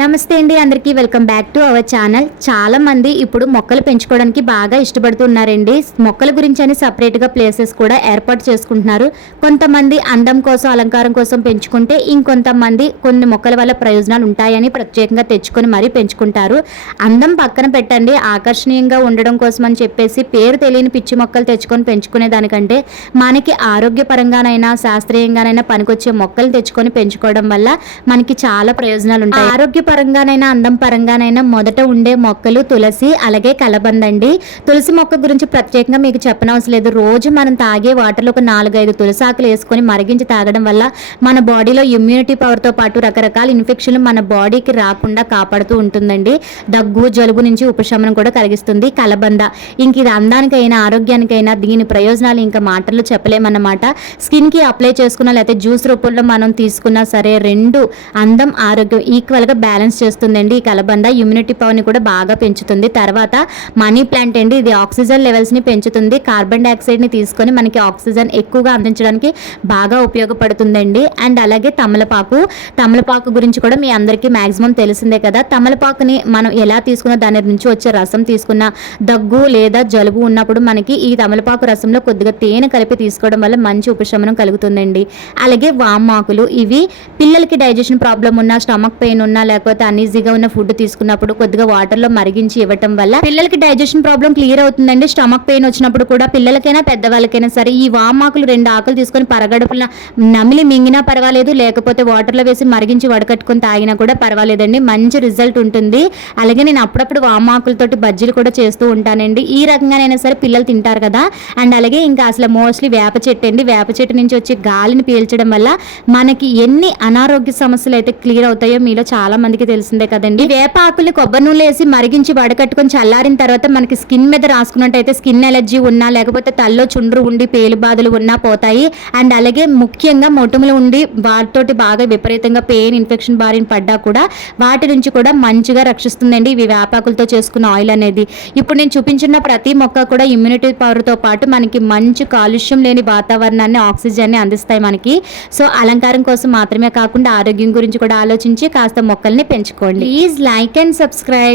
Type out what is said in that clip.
నమస్తే అండి అందరికీ welcome back to our channel. చాలామంది ఇప్పుడు మొక్కలు పెంచుకోవడానికి బాగా ఇష్టపడుతున్నారండి. మొక్కల గురించి అని సపరేట్గా ప్లేసెస్ కూడా ఏర్పాటు చేసుకుంటున్నారు. కొంతమంది అందం కోసం అలంకారం కోసం పెంచుకుంటే ఇంకొంతమంది కొన్ని మొక్కల వల్ల ప్రయోజనాలు ఉంటాయని ప్రత్యేకంగా తెచ్చుకొని మరీ పెంచుకుంటారు. అందం పక్కన పెట్టండి ఆకర్షణీయంగా ఉండడం కోసం అని చెప్పేసి పేరు తెలియని పిచ్చి మొక్కలు తెచ్చుకొని పెంచుకునే దానికంటే మనకి ఆరోగ్యపరంగానైనా శాస్త్రీయంగానైనా పనికొచ్చే మొక్కలు తెచ్చుకొని పెంచుకోవడం వల్ల మనకి చాలా ప్రయోజనాలు ఉంటాయి. ఆరోగ్య పరంగానైనా అందం పరంగానైనా మొదట ఉండే మొక్కలు తులసి అలాగే కలబందండి. తులసి మొక్క గురించి ప్రత్యేకంగా మీకు చెప్పనవసరం లేదు. రోజు మనం తాగే వాటర్లో ఒక నాలుగైదు తులసి ఆకులు వేసుకొని మరిగించి తాగడం వల్ల మన బాడీలో ఇమ్యూనిటీ పవర్తో పాటు రకరకాల ఇన్ఫెక్షన్లు మన బాడీకి రాకుండా కాపాడుతూ ఉంటుందండి. దగ్గు జలుబు నుంచి ఉపశమనం కూడా కలిగిస్తుంది. కలబంద ఇంక ఇది అందానికైనా ఆరోగ్యానికైనా దీని ప్రయోజనాలు ఇంకా మాటలు చెప్పలేమన్నమాట. స్కిన్కి అప్లై చేసుకున్నా లేకపోతే జ్యూస్ రూపంలో మనం తీసుకున్నా సరే రెండు అందం ఆరోగ్యం ఈక్వల్గా బ్యాలెన్స్ చేస్తుందండి. ఈ కలబంద ఇమ్యూనిటీ పవర్ని కూడా బాగా పెంచుతుంది. తర్వాత మనీ ప్లాంట్ అండి. ఇది ఆక్సిజన్ లెవెల్స్ని పెంచుతుంది. కార్బన్ డైఆక్సైడ్ని తీసుకొని మనకి ఆక్సిజన్ ఎక్కువగా అందించడానికి బాగా ఉపయోగపడుతుందండి. అండ్ అలాగే తమలపాకు. తమలపాకు గురించి కూడా మీ అందరికీ మాక్సిమం తెలిసిందే కదా. తమలపాకుని మనం ఎలా తీసుకున్న దాని నుంచి వచ్చే రసం తీసుకున్న దగ్గు లేదా జలుబు ఉన్నప్పుడు మనకి ఈ తమలపాకు రసంలో కొద్దిగా తేనె కలిపి తీసుకోవడం వల్ల మంచి ఉపశమనం కలుగుతుందండి. అలాగే వామాకులు. ఇవి పిల్లలకి డైజెషన్ ప్రాబ్లం ఉన్నా స్టమక్ పెయిన్ ఉన్నా లేకపోతే అన్ఈజీగా ఉన్న ఫుడ్ తీసుకున్నప్పుడు కొద్దిగా వాటర్లో మరిగించి ఇవ్వటం వల్ల పిల్లలకి డైజెషన్ ప్రాబ్లం క్లియర్ అవుతుందండి. స్టమక్ పెయిన్ వచ్చినప్పుడు కూడా పిల్లలకైనా పెద్దవాళ్ళకైనా సరే ఈ వామాకులు రెండు ఆకులు తీసుకొని పరగడుపున నమిలి మింగినా పర్వాలేదు. లేకపోతే వాటర్లో వేసి మరిగించి వడకట్టుకొని తాగినా కూడా పర్వాలేదండి. మంచి రిజల్ట్ ఉంటుంది. అలాగే నేను అప్పుడప్పుడు వామాకులతోటి బజ్జీలు కూడా చేస్తూ ఉంటానండి. ఈ రకంగానైనా సరే పిల్లలు తింటారు కదా. అండ్ అలాగే ఇంకా అసలు మోస్ట్లీ వేప చెట్టు అండి. వేప చెట్టు నుంచి వచ్చే గాలిని పీల్చడం వల్ల మనకి ఎన్ని అనారోగ్య సమస్యలు అయితే క్లియర్ అవుతాయో మీలో చాలా మందికి తెలిసిందే కదండి. వేప ఆకులు కొబ్బరి నూనె వేసి మరిగించి వడకట్టుకొని చల్లారిన తర్వాత మనకి స్కిన్ మీద రాసుకున్నట్టయితే స్కిన్ ఎలర్జీ ఉన్నా లేకపోతే తల్లో చుండ్రు ఉండి పేలు బాధలు ఉన్నా పోతాయి. అండ్ అలాగే ముఖ్యంగా మొటములు ఉండి వాటితోటి బాగా విపరీతంగా పెయిన్ ఇన్ఫెక్షన్ బారిన పడ్డా కూడా వాటి నుంచి కూడా మంచిగా రక్షిస్తుందండి ఇవి వేపాకులతో చేసుకున్న ఆయిల్ అనేది. ఇప్పుడు నేను చూపించిన ప్రతి మొక్క కూడా ఇమ్యూనిటీ పవర్తో పాటు మనకి మంచి కాలుష్యం లేని వాతావరణాన్ని ఆక్సిజన్ని అందిస్తాయి మనకి. సో అలంకారం కోసం మాత్రమే కాకుండా ఆరోగ్యం గురించి కూడా ఆలోచించి కాస్త మొక్కల్ని పెంచుకోండి. Please like and subscribe